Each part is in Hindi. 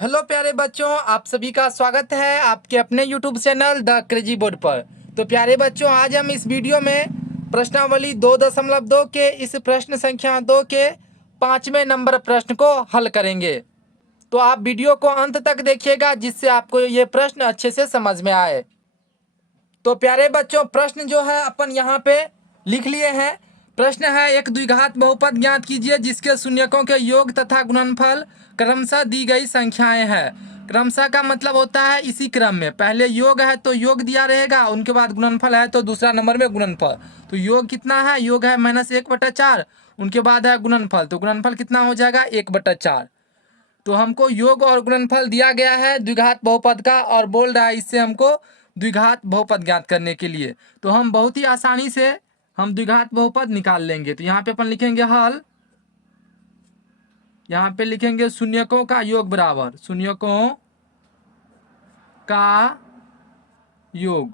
हेलो प्यारे बच्चों, आप सभी का स्वागत है आपके अपने YouTube channel the crazy board पर। तो प्यारे बच्चों, आज हम इस वीडियो में प्रश्नावली 2.2 के इस प्रश्न संख्या 2 के 5वें नंबर प्रश्न को हल करेंगे। तो आप वीडियो को अंत तक देखिएगा जिससे आपको ये प्रश्न अच्छे से समझ में आए। तो प्यारे बच्चों, प्रश्न जो है अपन यहाँ पे लिख लिए हैं। प्रश्न है, एक द्विघात बहुपद ज्ञात कीजिए जिसके शून्यकों के योग तथा गुणनफल क्रमशः दी गई संख्याएं हैं। क्रमशः का मतलब होता है इसी क्रम में, पहले योग है तो योग दिया रहेगा, उनके बाद गुणनफल है तो दूसरा नंबर में गुणनफल। तो योग कितना है? योग है -1/4। उनके बाद है गुणनफल, तो गुणनफल कितना हो जाएगा? 1/4। तो हमको योग और गुणनफल दिया गया है द्विघात बहुपद का, और बोल रहा है इससे हमको द्विघात बहुपद ज्ञात करने के लिए। तो हम बहुत ही आसानी से हम द्विघात बहुपद निकाल लेंगे। तो यहाँ पे अपन लिखेंगे हल, यहाँ पे लिखेंगे शून्यकों का योग बराबर शून्यकों का योग।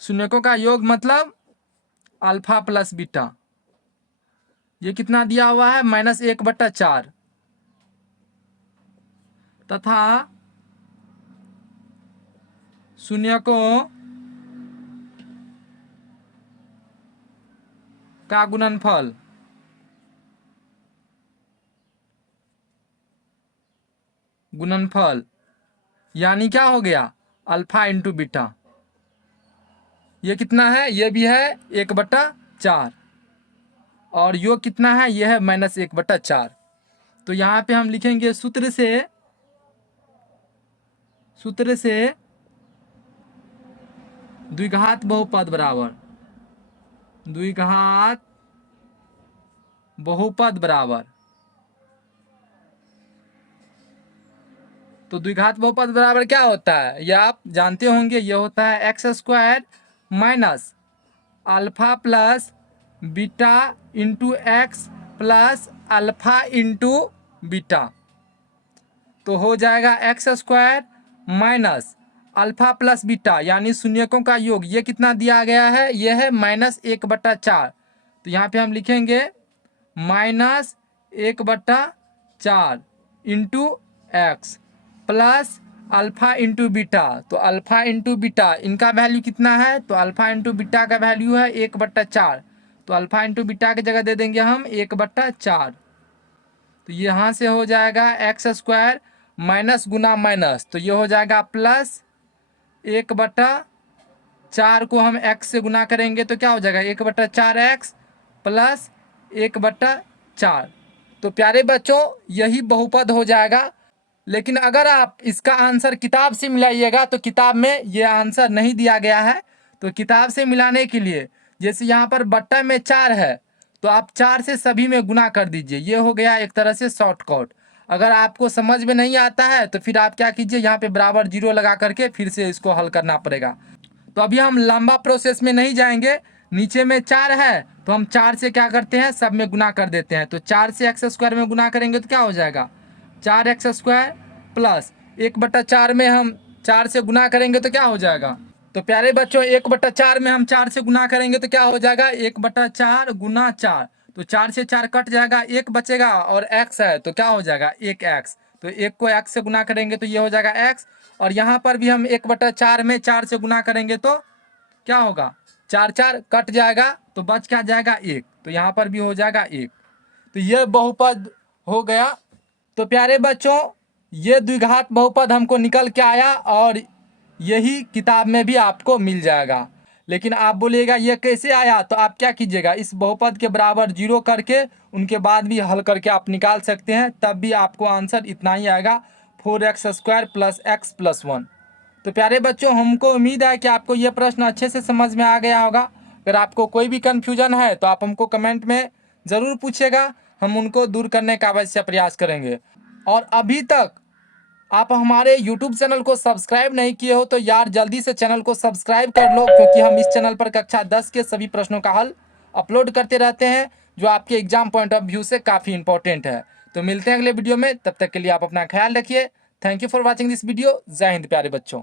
शून्यकों का योग मतलब अल्फा प्लस बीटा। ये कितना दिया हुआ है? -1/4 तथा शून्यकों का गुणनफल यानी क्या हो गया? Alpha into beta. ये कितना है? ये भी है 1/4, और योग कितना है? ये है -1/4। तो यहाँ पे हम लिखेंगे सूत्र से द्विघात बहुपद बराबर तो द्विघात बहुपद बराबर क्या होता है? यह आप जानते होंगे। यह होता है x² minus alpha plus beta into x plus alpha into beta. तो हो जाएगा x² minus alpha plus beta यानी शून्यकों का योग। ये कितना दिया गया है? ये है -1/4। तो यहाँ पे हम लिखेंगे -1/4 into x plus alpha into beta. तो अल्फा इंटू बीटा इनका वैल्यू कितना है? तो अल्फा इंटू बीटा का वैल्यू है 1/4। तो अल्फा इंटू बीटा की जगह दे देंगे हम 1/4। तो यहाँ से हो जाएगा x² माइनस गुना माइनस, तो ये हो जाएगा प्लस 1/4 को हम x से गुना करेंगे तो क्या हो जाएगा? 1/4x plus 1/4। तो प्यारे बच्चों, यही बहुपद हो जाएगा। लेकिन अगर आप इसका आंसर किताब से मिलाइएगा तो किताब में ये आंसर नहीं दिया गया है। तो किताब से मिलाने के लिए, जैसे यहाँ पर बट्टा में 4 है तो आप 4 से सभी में गुना कर दीजिए। ये हो गया एक तरह से शॉर्टकट। अगर आपको समझ में नहीं आता है तो फिर आप क्या कीजिए, यहाँ पे बराबर 0 लगा करके फिर से इसको हल करना पड़ेगा। तो अभी हम लंबा प्रोसेस में नहीं जाएंगे। नीचे में 4 है तो हम 4 से क्या करते हैं? सब में गुना कर देते हैं। तो 4 से x² में गुना करेंगे तो क्या हो जाएगा? 4x² प्लस 1/4 में हम 4 से गुना करेंगे तो क्या हो जाएगा? तो प्यारे बच्चों, 1/4 में हम 4 से गुना करेंगे तो क्या हो जाएगा? 1/4 गुना 4। तो 4 से 4 कट जाएगा, 1 बचेगा, और x है तो क्या हो जाएगा? 1x। तो 1 को x से गुना करेंगे तो ये हो जाएगा x। और यहाँ पर भी हम 1/4 में 4 से गुना करेंगे तो क्या होगा? 4 कट जाएगा तो बच क्या जाएगा? 1। तो यहाँ पर भी हो जाएगा 1। तो यह बहुपद हो गया। तो प्यारे बच्चों, ये द्विघात बहुपद हमको निकल के आया और यही किताब में भी आपको मिल जाएगा। लेकिन आप बोलिएगा ये कैसे आया? तो आप क्या कीजिएगा, इस बहुपद के बराबर 0 करके उनके बाद भी हल करके आप निकाल सकते हैं, तब भी आपको आंसर इतना ही आएगा, 4x² प्लस x प्लस 1। तो प्यारे बच्चों, हमको उम्मीद है कि आपको ये प्रश्न अच्छे से समझ में आ गया होगा। अगर आपको कोई भी कन्फ्यूजन है तो आप हमको कमेंट में ज़रूर पूछिएगा, हम उनको दूर करने का अवश्य प्रयास करेंगे। और अभी तक आप हमारे YouTube चैनल को सब्सक्राइब नहीं किए हो तो यार जल्दी से चैनल को सब्सक्राइब कर लो, क्योंकि हम इस चैनल पर कक्षा 10 के सभी प्रश्नों का हल अपलोड करते रहते हैं जो आपके एग्जाम पॉइंट ऑफ व्यू से काफ़ी इंपॉर्टेंट है। तो मिलते हैं अगले वीडियो में, तब तक के लिए आप अपना ख्याल रखिए। Thank you for watching this video. जय हिंद प्यारे बच्चों।